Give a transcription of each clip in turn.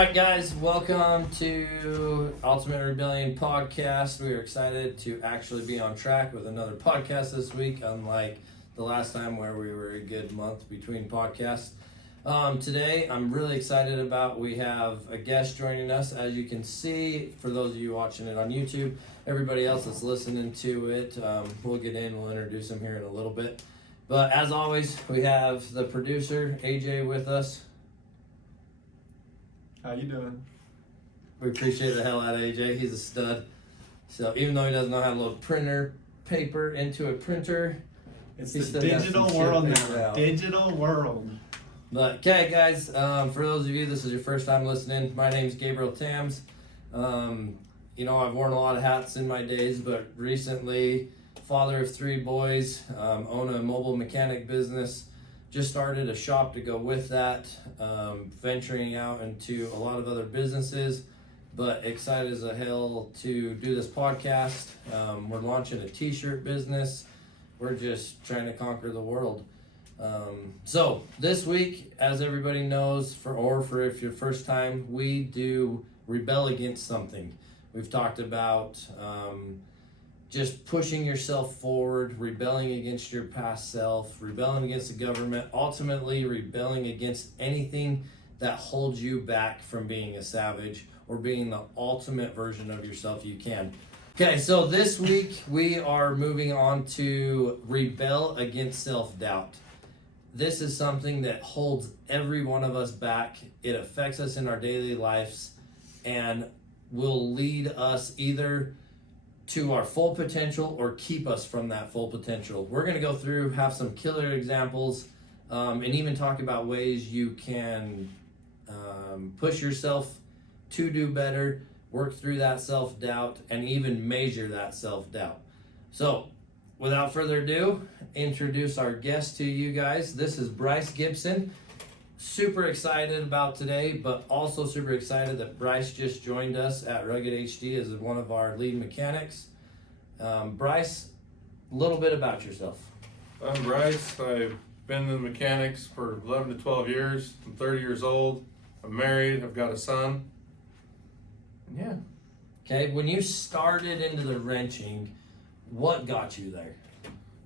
right, guys, welcome to Ultimate Rebellion Podcast. We are excited to actually be on track with another podcast this week, unlike the last time where we were a good month between podcasts. Today, I'm really excited about, we have a guest joining us. As you can see, for those of you watching it on YouTube, everybody else that's listening to it, we'll get in, we'll introduce him here in a little bit. But as always, we have the producer, AJ, with us. How you doing? We appreciate the hell out of AJ. He's a stud. So even though he doesn't know how to load printer paper into a printer, It's he the still has digital some shit world figured now. out. Digital world. But okay, guys, for those of you, this is your first time listening. My name's Gabriel Tams. I've worn a lot of hats in my days, but recently, father of 3 boys, own a mobile mechanic business. Just started a shop to go with that, venturing out into a lot of other businesses, but excited as a hell to do this podcast. We're launching a t-shirt business. We're just trying to conquer the world. So this week, as everybody knows, for if your first time, we do rebel against something. We've talked about just pushing yourself forward, rebelling against your past self, rebelling against the government, ultimately rebelling against anything that holds you back from being a savage or being the ultimate version of yourself you can. Okay, so this week we are moving on to rebel against self-doubt. This is something that holds every one of us back. It affects us in our daily lives and will lead us either to our full potential or keep us from that full potential. We're going to go through, have some killer examples, and even talk about ways you can push yourself to do better, work through that self-doubt, and even measure that self-doubt. So, without further ado, introduce our guest to you guys. This is Bryce Gibson. Super excited about today, but also super excited that Bryce just joined us at Rugged HD as one of our lead mechanics. Bryce, a little bit about yourself. I'm Bryce. I've been in mechanics for 11 to 12 years. I'm 30 years old. I'm married. I've got a son. And yeah. Okay, when you started into the wrenching, what got you there?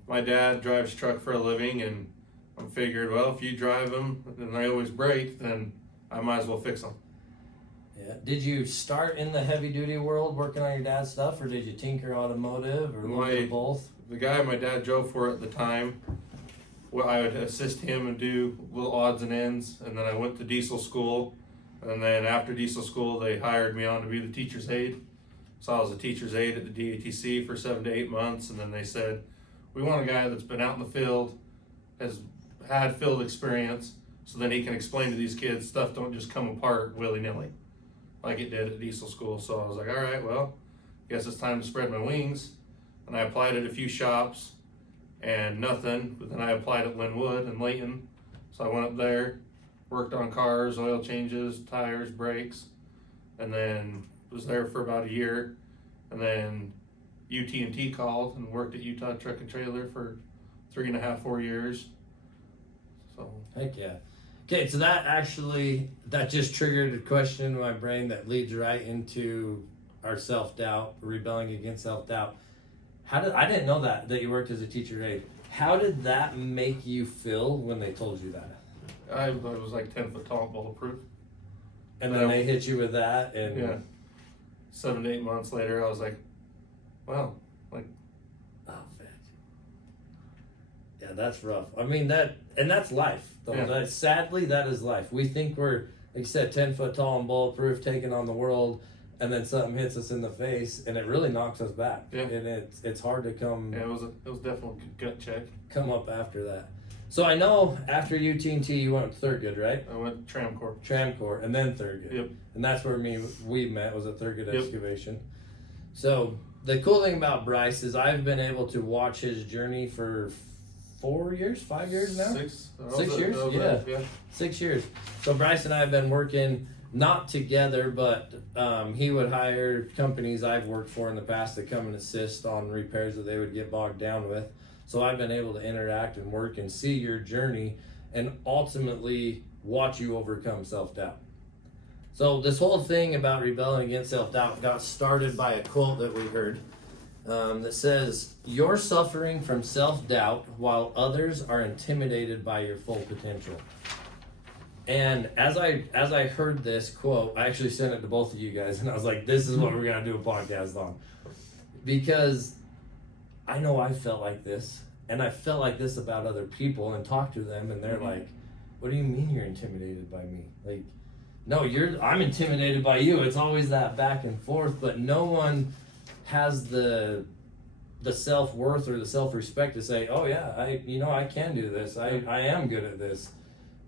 My dad drives truck for a living, and I figured, well, if you drive them and they always break, then I might as well fix them. Yeah. Did you start in the heavy duty world working on your dad's stuff, or did you tinker automotive, or look at both? The guy my dad drove for at the time, well, I would assist him and do little odds and ends, and then I went to diesel school, and then after diesel school, they hired me on to be the teacher's aide. So I was a teacher's aide at the DATC for 7 to 8 months, and then they said, we want a guy that's been out in the field, has had field experience, so then he can explain to these kids stuff don't just come apart willy-nilly like it did at diesel school. So I was like, all right, well, guess it's time to spread my wings. And I applied at a few shops and nothing, but then I applied at Linwood and Layton. So I went up there, worked on cars, oil changes, tires, brakes, and then was there for about a year. And then UT&T called and worked at Utah Truck and Trailer for 3.5, 4 years. So Heck yeah. Okay, so that just triggered a question in my brain that leads right into our self-doubt, rebelling against self-doubt. I didn't know that you worked as a teacher aide. How did that make you feel when they told you that? I was like 10 foot tall, bulletproof. And then they hit you with that, and Yeah. 7 to 8 months later, I was like, wow, like, oh, man. Yeah, that's rough. I mean, that's life. Yeah. Sadly, that is life. We think we're, like you said, 10 foot tall and bulletproof, taking on the world, and then something hits us in the face, and it really knocks us back. Yeah. And it's hard to yeah, it was definitely a gut check. come up after that. So I know after UT&T, you went to Thurgood, right? I went to Tramcor. Tramcor, and then Thurgood. Yep. And that's where we met, was at Thurgood Yep. Excavation. So the cool thing about Bryce is I've been able to watch his journey for 5 years now? 6 years? Yeah. 6 years. So Bryce and I have been working not together, but he would hire companies I've worked for in the past to come and assist on repairs that they would get bogged down with. So I've been able to interact and work and see your journey and ultimately watch you overcome self-doubt. So this whole thing about rebelling against self-doubt got started by a quote that we heard that says, "You're suffering from self-doubt while others are intimidated by your full potential." And as I heard this quote, I actually sent it to both of you guys, and I was like, "This is what we're gonna do a podcast on," because I know I felt like this, and I felt like this about other people, and talked to them, and they're like, "What do you mean you're intimidated by me? Like, no, I'm intimidated by you." It's always that back and forth, but no one has the self-worth or the self-respect to say, "Oh yeah, I can do this. I am good at this."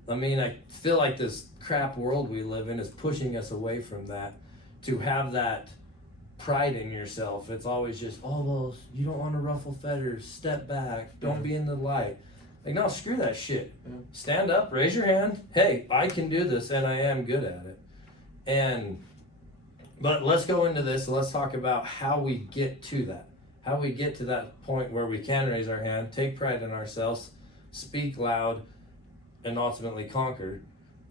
I mean, I feel like this crap world we live in is pushing us away from that, to have that pride in yourself. It's always just, "Oh, well, you don't want to ruffle feathers, step back, don't be in the light." Like, no, screw that shit. Yeah. Stand up, raise your hand. Hey, I can do this, and I am good at it. But let's go into this, and let's talk about how we get to that. How we get to that point where we can raise our hand, take pride in ourselves, speak loud, and ultimately conquer.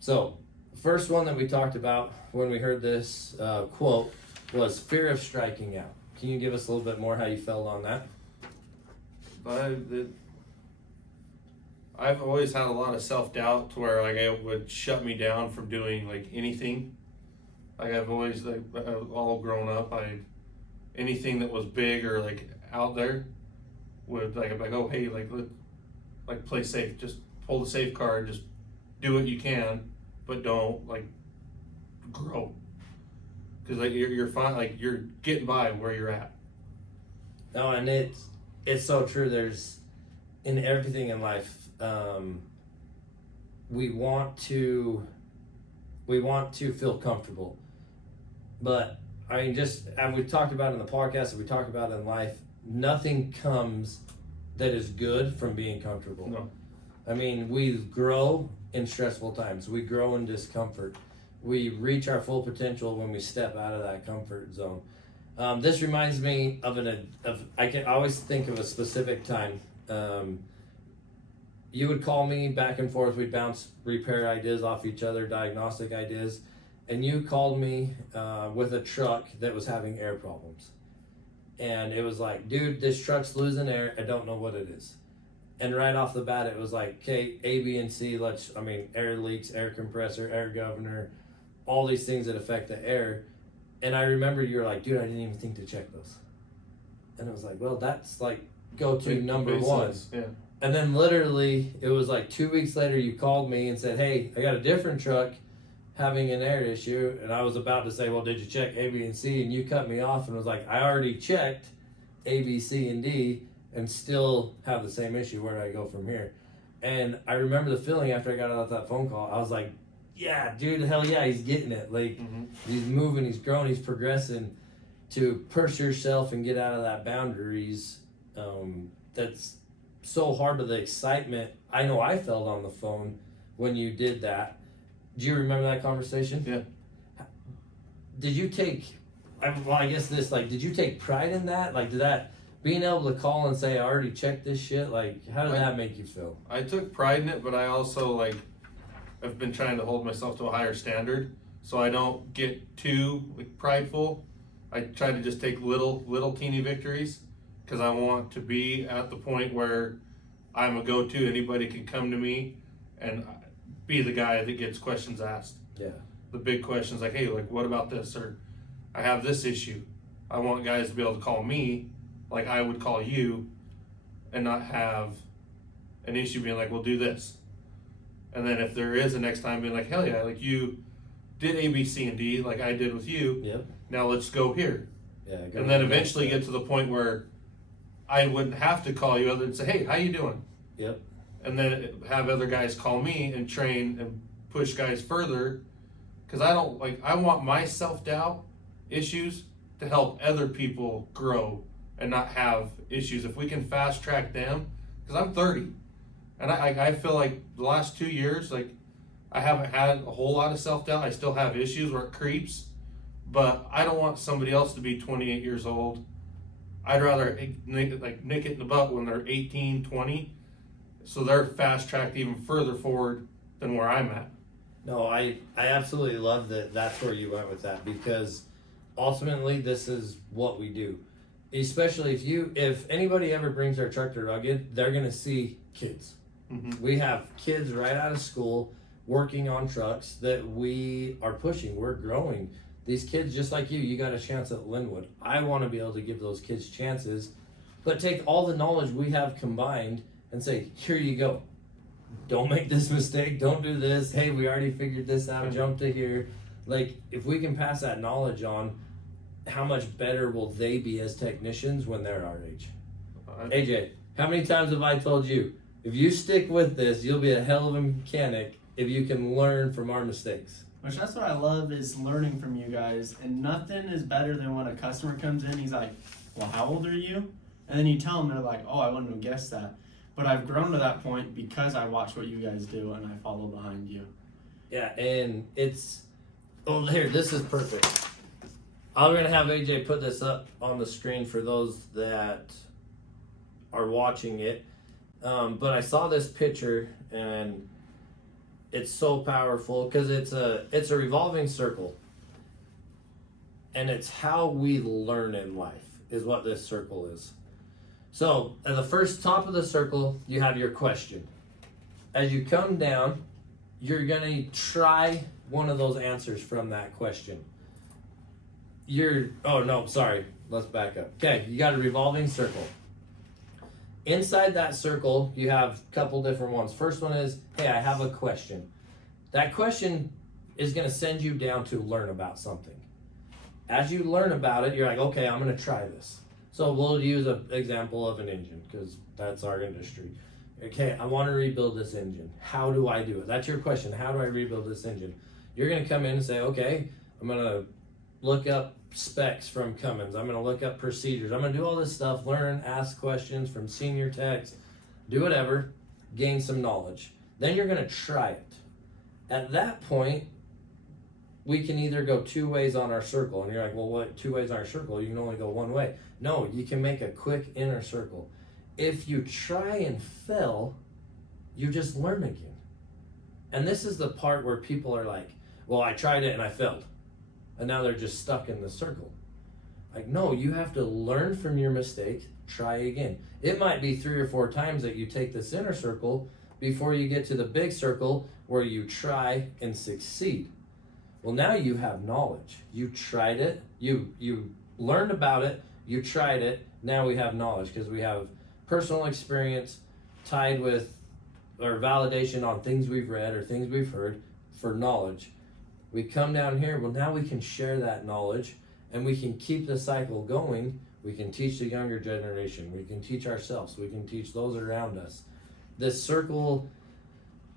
So, the first one that we talked about when we heard this quote was fear of striking out. Can you give us a little bit more how you felt on that? I've always had a lot of self-doubt to where like it would shut me down from doing like anything. Like I've always like all grown up, anything that was big or like out there would like I'm like, oh hey, like play safe, just pull the safe card, just do what you can, but don't like grow, because like you're fine, like you're getting by where you're at. No, and it's so true. There's in everything in life, we want to feel comfortable, but I mean, just as we talked about in the podcast, and we talked about in life, nothing comes that is good from being comfortable. No. I mean, we grow in stressful times. We grow in discomfort. We reach our full potential when we step out of that comfort zone. This reminds me of I can always think of a specific time. You would call me back and forth. We'd bounce repair ideas off each other, diagnostic ideas, and you called me with a truck that was having air problems. And it was like, "Dude, this truck's losing air. I don't know what it is." And right off the bat, it was like, "Okay, A, B, and C, air leaks, air compressor, air governor, all these things that affect the air." And I remember you were like, "Dude, I didn't even think to check those." And I was like, well, that's like go-to number one. Yeah. And then literally, it was like 2 weeks later, you called me and said, "Hey, I got a different truck having an air issue." And I was about to say, "Well, did you check A, B, and C?" And you cut me off and was like, "I already checked A, B, C, and D, and still have the same issue. Where do I go from here?" And I remember the feeling after I got out of that phone call. I was like, "Yeah, dude, hell yeah, he's getting it. Like, he's moving, he's growing, he's progressing." To push yourself and get out of that boundaries, that's so hard. With the excitement I know I felt on the phone when you did that. Do you remember that conversation? Yeah. Did you take, I guess this, like, did you take pride in that? Like, did that, being able to call and say, "I already checked this shit," like, how did that make you feel? I took pride in it, but I also like I've been trying to hold myself to a higher standard, so I don't get too like prideful. I try to just take little teeny victories, because I want to be at the point where I'm a go-to. Anybody can come to me and be the guy that gets questions asked. Yeah. The big questions like, "Hey, like what about this?" Or "I have this issue." I want guys to be able to call me like I would call you, and not have an issue being like, "Well, do this." And then if there is a next time, being like, "Hell yeah, like you did A, B, C, and D like I did with you. Yep. Now let's go here." Yeah. And then eventually get to the point where I wouldn't have to call you other than say, "Hey, how you doing?" Yep. And then have other guys call me and train and push guys further, because I want my self-doubt issues to help other people grow and not have issues. If we can fast track them, because I'm 30 and I feel like the last 2 years, like I haven't had a whole lot of self-doubt. I still have issues where it creeps, but I don't want somebody else to be 28 years old. I'd rather nick it in the butt when they're 18, 20, so they're fast tracked even further forward than where I'm at. No, I absolutely love that that's where you went with that, because ultimately this is what we do. Especially if anybody ever brings their truck to Rugged, they're gonna see kids. Mhm. We have kids right out of school working on trucks that we are pushing. We're growing. These kids, just like you got a chance at Linwood. I want to be able to give those kids chances, but take all the knowledge we have combined and say, here you go. Don't make this mistake. Don't do this. Hey, we already figured this out. Jump to here. Like, if we can pass that knowledge on, how much better will they be as technicians when they're our age? AJ, how many times have I told you, if you stick with this, you'll be a hell of a mechanic if you can learn from our mistakes? Which that's what I love, is learning from you guys. And nothing is better than when a customer comes in, he's like, well, how old are you? And then you tell them, they're like, oh, I wouldn't have guessed that. But I've grown to that point because I watch what you guys do and I follow behind you. Yeah, and here, this is perfect. I'm going to have AJ put this up on the screen for those that are watching it. But I saw this picture and it's so powerful because it's a revolving circle. And it's how we learn in life is what this circle is. So at the first top of the circle, you have your question. As you come down, you're going to try one of those answers from that question. Let's back up. Okay, you got a revolving circle. Inside that circle, you have a couple different ones. First one is, hey, I have a question. That question is going to send you down to learn about something. As you learn about it, you're like, okay, I'm going to try this. So we'll use an example of an engine because that's our industry. Okay, I want to rebuild this engine. How do I do it? That's your question. How do I rebuild this engine? You're going to come in and say, okay, I'm going to look up specs from Cummins. I'm going to look up procedures. I'm going to do all this stuff, learn, ask questions from senior techs, do whatever, gain some knowledge. Then you're going to try it. At that point, we can either go two ways on our circle. And you're like, well, what, two ways on our circle? You can only go one way. No, you can make a quick inner circle. If you try and fail, you just learn again. And this is the part where people are like, well, I tried it and I failed. And now they're just stuck in the circle. Like, no, you have to learn from your mistake, try again. It might be 3 or 4 times that you take this inner circle before you get to the big circle where you try and succeed. Well, now you have knowledge. You tried it, you learned about it, you tried it, now we have knowledge because we have personal experience tied with or validation on things we've read or things we've heard for knowledge. We come down here, well, now we can share that knowledge and we can keep the cycle going. We can teach the younger generation. We can teach ourselves. We can teach those around us. This circle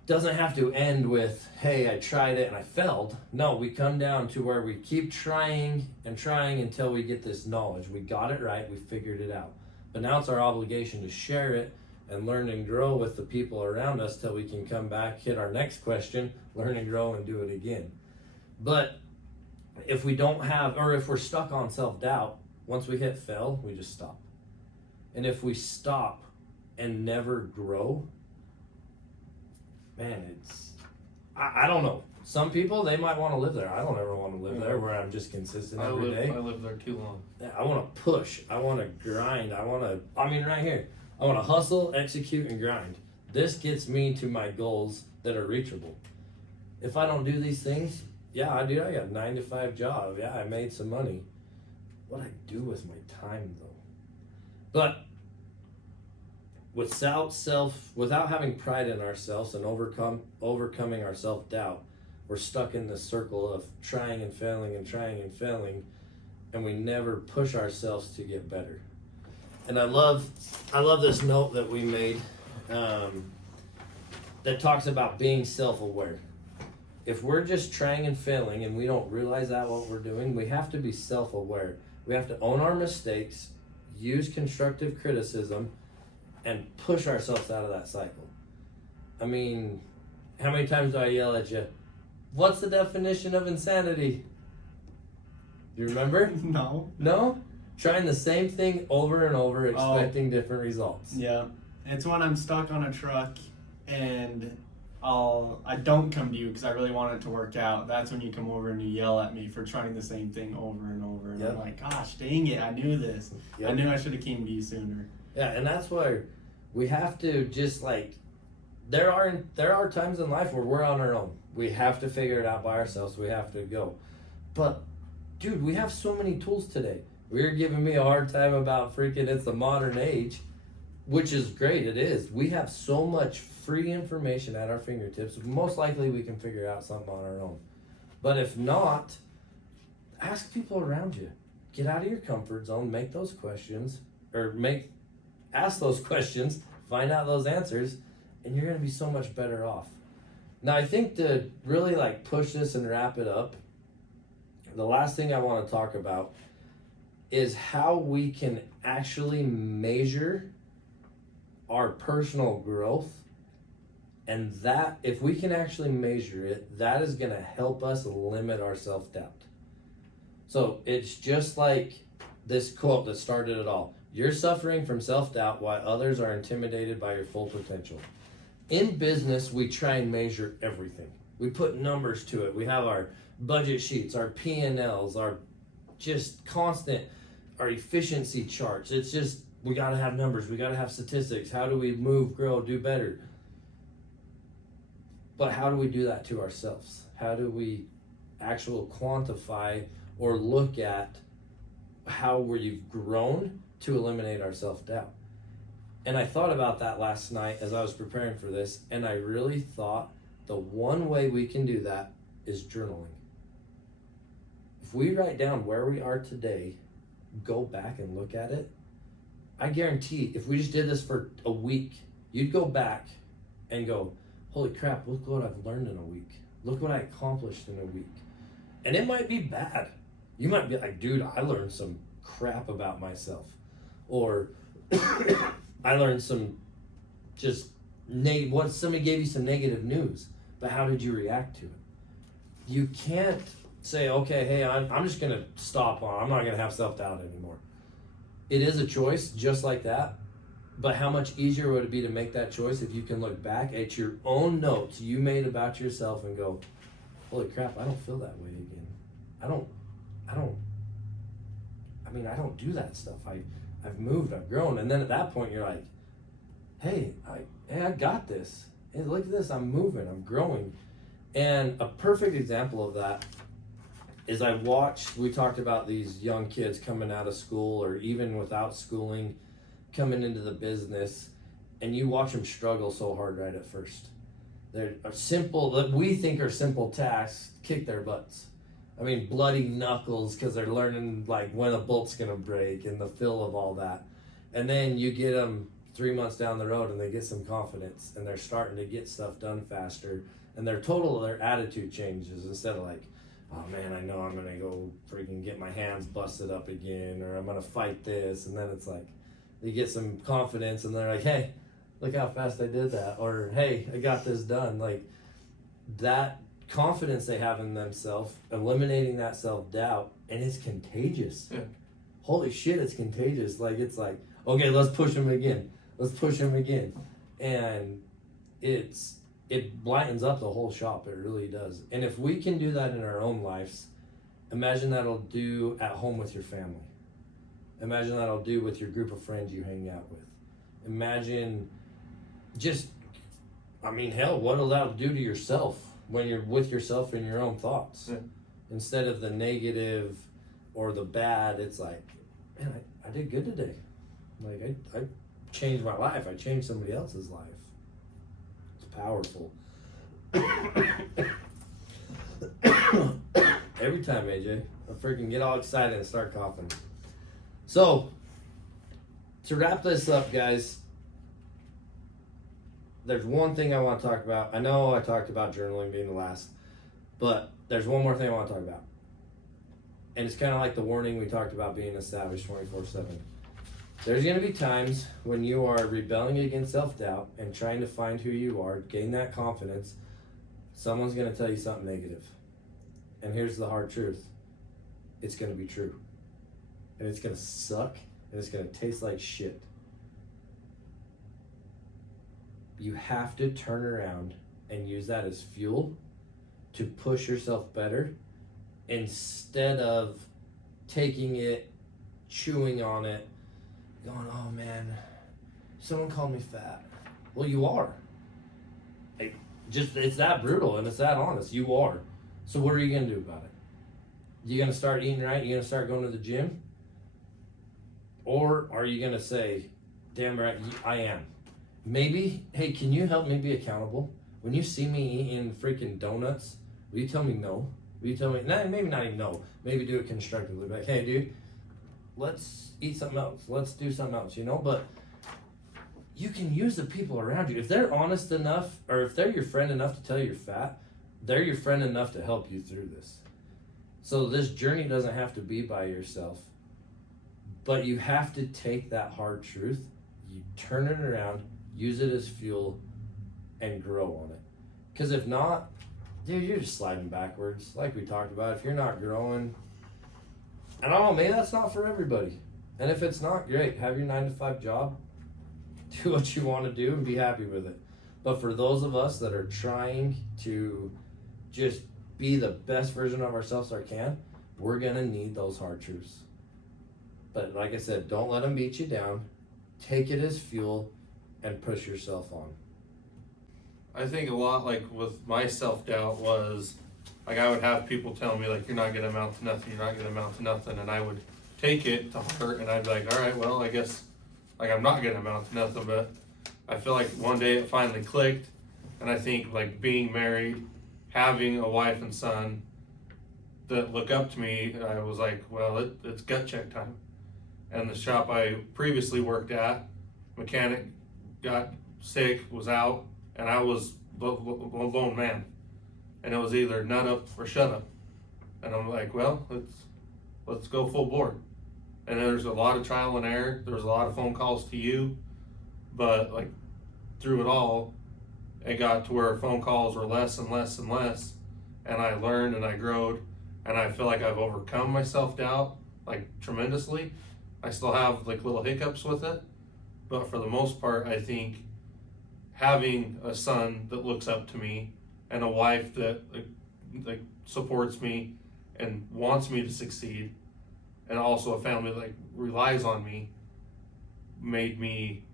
doesn't have to end with, hey, I tried it and I failed. No, we come down to where we keep trying and trying until we get this knowledge. We got it right. We figured it out. But now it's our obligation to share it and learn and grow with the people around us till we can come back, hit our next question, learn and grow and do it again. But if we don't have, or if we're stuck on self-doubt, once we hit fail, we just stop. And if we stop and never grow, man, I don't know. Some people, they might want to live there. I don't ever want to live there where I'm just consistent every day. I lived there too long. I want to push. I want to grind. Right here. I want to hustle, execute, and grind. This gets me to my goals that are reachable. If I don't do these things, yeah, I got a 9-to-5 job. Yeah, I made some money. What I do with my time, though. But without having pride in ourselves and overcoming our self-doubt, we're stuck in this circle of trying and failing and trying and failing, and we never push ourselves to get better. And I love this note that we made that talks about being self-aware. If we're just trying and failing and we don't realize that what we're doing, we have to be self-aware. We have to own our mistakes, use constructive criticism, and push ourselves out of that cycle. I mean, how many times do I yell at you, what's the definition of insanity? Do you remember? No. No? Trying the same thing over and over, expecting different results. Yeah. It's when I'm stuck on a truck and I don't come to you because I really want it to work out. That's when you come over and you yell at me for trying the same thing over and over. And Yep. I'm like, gosh, dang it, I knew this. Yep. I knew I should have came to you sooner. Yeah, and that's why we have to just like there are times in life where we're on our own. We have to figure it out by ourselves. We have to go. But dude, we have so many tools today. You're giving me a hard time about freaking it's the modern age, which is great. It is. We have so much free information at our fingertips. Most likely we can figure out something on our own. But if not, ask people around you. Get out of your comfort zone, make those questions or ask those questions, find out those answers, and you're going to be so much better off. Now, I think to really like push this and wrap it up, the last thing I want to talk about is how we can actually measure our personal growth. And that, if we can actually measure it, that is going to help us limit our self-doubt. So it's just like this quote that started it all. You're suffering from self-doubt while others are intimidated by your full potential. In business, we try and measure everything. We put numbers to it. We have our budget sheets, our P&Ls, our just constant, our efficiency charts. It's just, we got to have numbers. We got to have statistics. How do we move, grow, do better? But how do we do that to ourselves? How do we actually quantify or look at how we've grown to eliminate our self-doubt? And I thought about that last night as I was preparing for this, and I really thought the one way we can do that is journaling. If we write down where we are today, go back and look at it, I guarantee if we just did this for a week, you'd go back and go, holy crap, look what I've learned in a week. Look what I accomplished in a week. And it might be bad. You might be like, dude, I learned some crap about myself. Or I learned some somebody gave you some negative news, but how did you react to it? You can't say, okay, hey, I'm just going to stop I'm not going to have self-doubt anymore. It is a choice just like that. But how much easier would it be to make that choice if you can look back at your own notes you made about yourself and go, holy crap, I don't feel that way again. I don't do that stuff. I've moved, I've grown. And then at that point you're like, hey, I got this. Hey, look at this, I'm moving, I'm growing. And a perfect example of that is we talked about these young kids coming out of school or even without schooling, coming into the business, and you watch them struggle so hard right at first. They're simple, that we think are simple tasks, kick their butts. I mean, bloody knuckles because they're learning like when a bolt's gonna break and the feel of all that. And then you get them 3 months down the road and they get some confidence and they're starting to get stuff done faster, and their attitude changes. Instead of like, oh man, I know I'm gonna go freaking get my hands busted up again, or I'm gonna fight this, and then it's like they get some confidence and they're like, hey, look how fast I did that, or hey, I got this done. Like that confidence they have in themselves, eliminating that self-doubt, and it's contagious. Yeah. Holy shit, it's contagious. Like it's like, okay, let's push them again. And it lightens up the whole shop. It really does. And if we can do that in our own lives, imagine that'll do at home with your family. Imagine that'll do with your group of friends you hang out with. Imagine what will that do to yourself when you're with yourself and your own thoughts? Yeah. Instead of the negative or the bad, it's like, man, I did good today. Like I changed my life. I changed somebody else's life. It's powerful. Every time, AJ, I freaking get all excited and start coughing. So, to wrap this up, guys, there's one thing I want to talk about. I know I talked about journaling being the last, but there's one more thing I want to talk about. And it's kind of like the warning we talked about being a savage 24/7. There's going to be times when you are rebelling against self-doubt and trying to find who you are, gain that confidence. Someone's going to tell you something negative. And here's the hard truth. It's going to be true. And it's going to suck, and it's going to taste like shit. You have to turn around and use that as fuel to push yourself better instead of taking it, chewing on it, going, oh man, someone called me fat. Well, you are. It's that brutal and it's that honest. You are. So what are you going to do about it? You going to start eating right? You going to start going to the gym? Or are you going to say, damn right, I am. Maybe, hey, can you help me be accountable? When you see me eating freaking donuts, will you tell me no? Will you tell me, nah, maybe not even no, maybe do it constructively. Like, hey dude, let's eat something else. Let's do something else, you know? But you can use the people around you. If they're honest enough, or if they're your friend enough to tell you you're fat, they're your friend enough to help you through this. So this journey doesn't have to be by yourself, but you have to take that hard truth, you turn it around, use it as fuel, and grow on it. Because if not, dude, you're just sliding backwards. Like we talked about, if you're not growing, and I don't know, maybe that's not for everybody. And if it's not, great, have your 9-to-5 job, do what you want to do, and be happy with it. But for those of us that are trying to just be the best version of ourselves that can, we're gonna need those hard truths. But like I said, don't let them beat you down. Take it as fuel and push yourself on. I think a lot like with my self-doubt was like I would have people tell me like you're not gonna amount to nothing, you're not gonna amount to nothing, and I would take it to heart and I'd be like, all right, well I guess like I'm not gonna amount to nothing. But I feel like one day it finally clicked, and I think like being married, having a wife and son that look up to me, I was like, well it's gut check time. And the shop I previously worked at, mechanic got sick, was out, and I was a lone man. And it was either nut up or shut up. And I'm like, well, let's go full board. And there's a lot of trial and error. There was a lot of phone calls to you, but like through it all, it got to where phone calls were less and less and less. And I learned and I growed, and I feel like I've overcome my self-doubt like tremendously. I still have like little hiccups with it, but for the most part, I think having a son that looks up to me and a wife that like supports me and wants me to succeed, and also a family that like relies on me, made me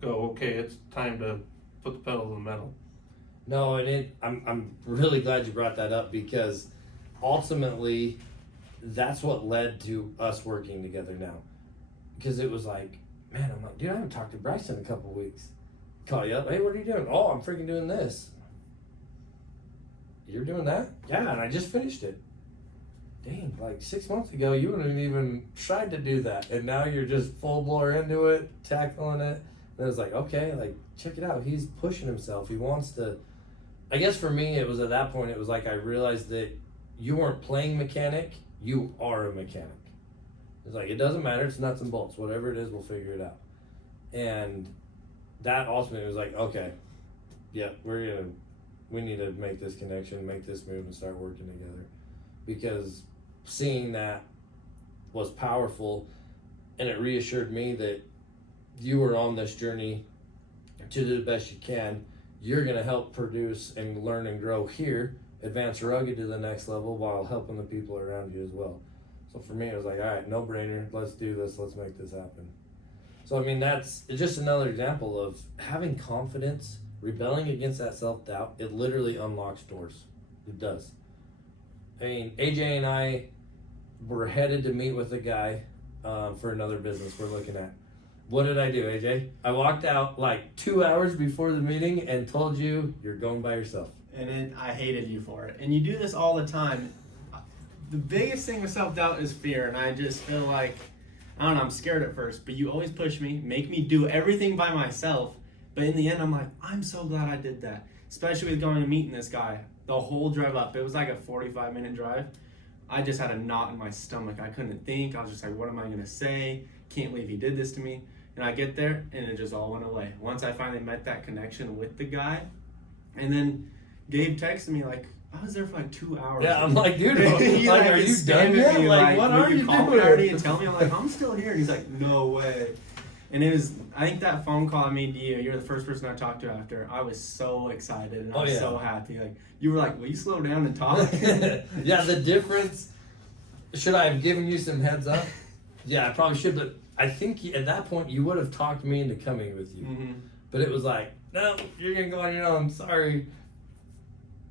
go, okay, it's time to put the pedal to the metal. No, and I'm really glad you brought that up, because ultimately that's what led to us working together now. Because it was like, man, I'm like, dude, I haven't talked to Bryson in a couple of weeks. Call you up, hey, what are you doing? Oh, I'm freaking doing this. You're doing that? Yeah, and I just finished it. Dang, like 6 months ago, you wouldn't even tried to do that. And now you're just full blower into it, tackling it. And it's like, okay, like, check it out. He's pushing himself. He wants to. I guess for me, it was at that point, it was like I realized that you weren't playing mechanic, you are a mechanic. It's like, it doesn't matter, it's nuts and bolts. Whatever it is, we'll figure it out. And that ultimately was like, okay, yeah, we need to make this connection, make this move, and start working together. Because seeing that was powerful, and it reassured me that you were on this journey to do the best you can. You're going to help produce and learn and grow here, advance Rugged to the next level while helping the people around you as well. So for me, it was like, all right, no brainer. Let's do this. Let's make this happen. So, I mean, it's just another example of having confidence, rebelling against that self-doubt. It literally unlocks doors. It does. I mean, AJ and I were headed to meet with a guy for another business we're looking at. What did I do, AJ? I walked out like 2 hours before the meeting and told you you're going by yourself. And then I hated you for it. And you do this all the time. The biggest thing with self-doubt is fear, and I just feel like, I don't know, I'm scared at first, but you always push me, make me do everything by myself, but in the end, I'm like, I'm so glad I did that. Especially with going and meeting this guy. The whole drive up, it was like a 45-minute drive. I just had a knot in my stomach. I couldn't think. I was just like, what am I going to say? Can't believe he did this to me. And I get there, and it just all went away. Once I finally met that connection with the guy, and then Gabe texted me like, I was there for like 2 hours. Yeah, I'm like, dude, He, like, are you done yet? Me, Like, what "Will are you call me doing? already and tell me?" I'm like, I'm still here. And he's like, no way. And I think that phone call I made to you, you're the first person I talked to after. I was so excited and I was so happy. Like, you were like, will you slow down and talk? Yeah, the difference, should I have given you some heads up? Yeah, I probably should, but I think at that point you would have talked me into coming with you. Mm-hmm. But it was like, no, you're gonna go on your own, sorry.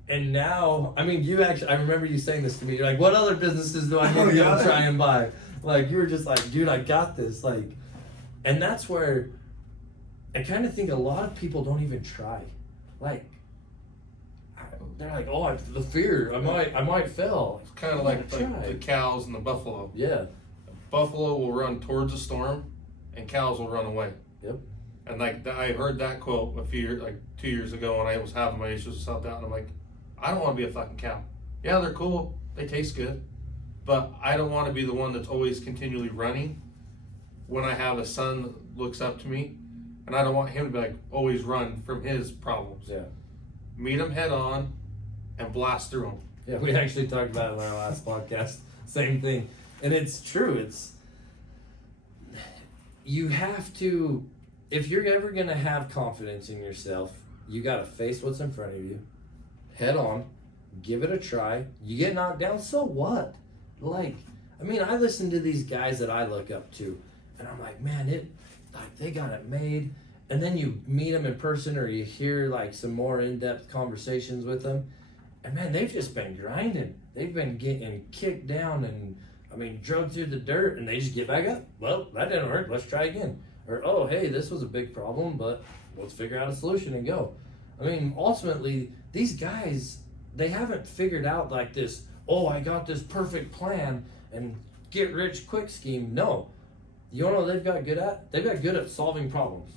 And now, I mean, I remember you saying this to me. You're like, what other businesses do I need to go try and buy? Like, you were just like, dude, I got this. Like, and that's where I kind of think a lot of people don't even try. Like, they're like, oh, the fear, I might fail. It's kind of like the cows and the buffalo. Yeah. Buffalo will run towards a storm, and cows will run away. Yep. And like I heard that quote a few years, like 2 years ago, when I was having my issues with self-doubt, and I'm like, I don't want to be a fucking cow. Yeah, they're cool, they taste good, but I don't want to be the one that's always continually running. When I have a son that looks up to me, and I don't want him to be like always run from his problems. Yeah. Meet him head on, and blast through them. Yeah, we actually talked about it in our last podcast. Same thing. And it's true. You have to, if you're ever going to have confidence in yourself, you got to face what's in front of you, head on, give it a try. You get knocked down, so what? Like, I mean, I listen to these guys that I look up to, and I'm like, man, they got it made. And then you meet them in person, or you hear like some more in-depth conversations with them, and man, they've just been grinding. They've been getting kicked down and, I mean, drugged through the dirt, and they just get back up. Well, that didn't work. Let's try again. Or, oh, hey, this was a big problem, but let's figure out a solution and go. I mean, ultimately, these guys, they haven't figured out like this, oh, I got this perfect plan and get rich quick scheme. No. You know what they've got good at? They've got good at solving problems.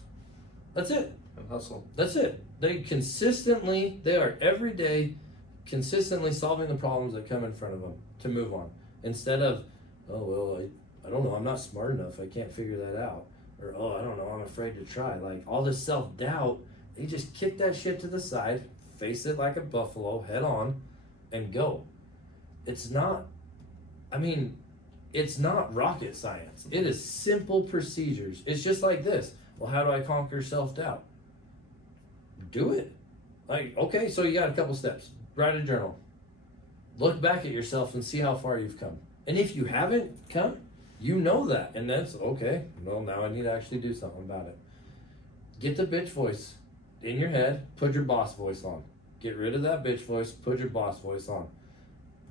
That's it. And hustle. That's it. They are every day consistently solving the problems that come in front of them to move on. Instead of, oh, well, I don't know, I'm not smart enough, I can't figure that out. Or, oh, I don't know, I'm afraid to try. Like, all this self-doubt, they just kick that shit to the side, face it like a buffalo, head on, and go. It's not rocket science. It is simple procedures. It's just like this. Well, how do I conquer self-doubt? Do it. Like, okay, so you got a couple steps. Write a journal. Look back at yourself and see how far you've come. And if you haven't come, you know that. And that's okay. Well, now I need to actually do something about it. Get the bitch voice in your head. Put your boss voice on. Get rid of that bitch voice. Put your boss voice on.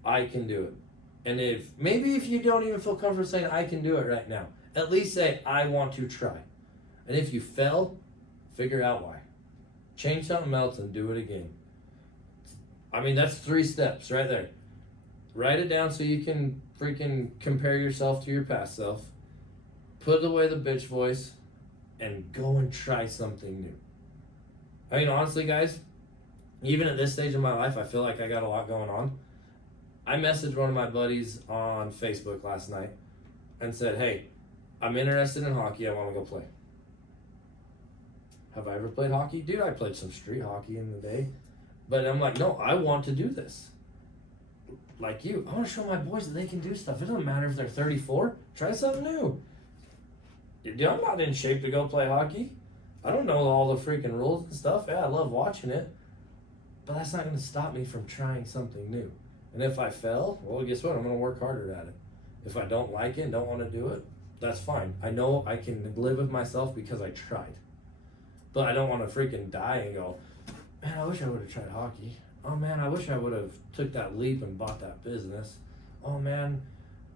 I can do it. And if you don't even feel comfortable saying I can do it right now, at least say I want to try. And if you fail, figure out why. Change something else and do it again. I mean, that's 3 steps right there. Write it down so you can freaking compare yourself to your past self. Put away the bitch voice and go and try something new. I mean, honestly, guys, even at this stage of my life, I feel like I got a lot going on. I messaged one of my buddies on Facebook last night and said, hey, I'm interested in hockey. I want to go play. Have I ever played hockey? Dude, I played some street hockey in the day. But I'm like, no, I want to do this. Like you. I want to show my boys that they can do stuff. It doesn't matter if they're 34. Try something new. Dude, I'm not in shape to go play hockey. I don't know all the freaking rules and stuff. Yeah, I love watching it. But that's not going to stop me from trying something new. And if I fail, well, guess what? I'm going to work harder at it. If I don't like it and don't want to do it, that's fine. I know I can live with myself because I tried. But I don't want to freaking die and go, man, I wish I would have tried hockey. Oh man, I wish I would have took that leap and bought that business. Oh man,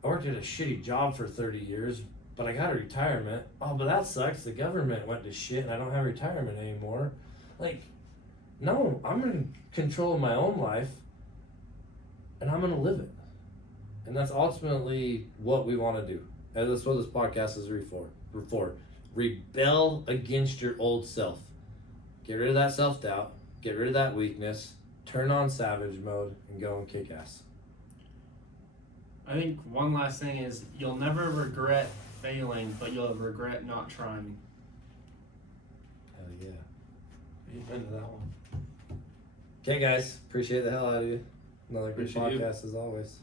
I worked at a shitty job for 30 years, but I got a retirement. Oh, but that sucks. The government went to shit and I don't have retirement anymore. Like, no, I'm in control of my own life and I'm going to live it. And that's ultimately what we want to do. And that's what this podcast is for. Rebel against your old self. Get rid of that self-doubt. Get rid of that weakness. Turn on savage mode and go and kick ass. I think one last thing is you'll never regret failing, but you'll regret not trying. Hell yeah. You've been to that one. Okay, guys. Appreciate the hell out of you. Another good Appreciate you. podcast as always.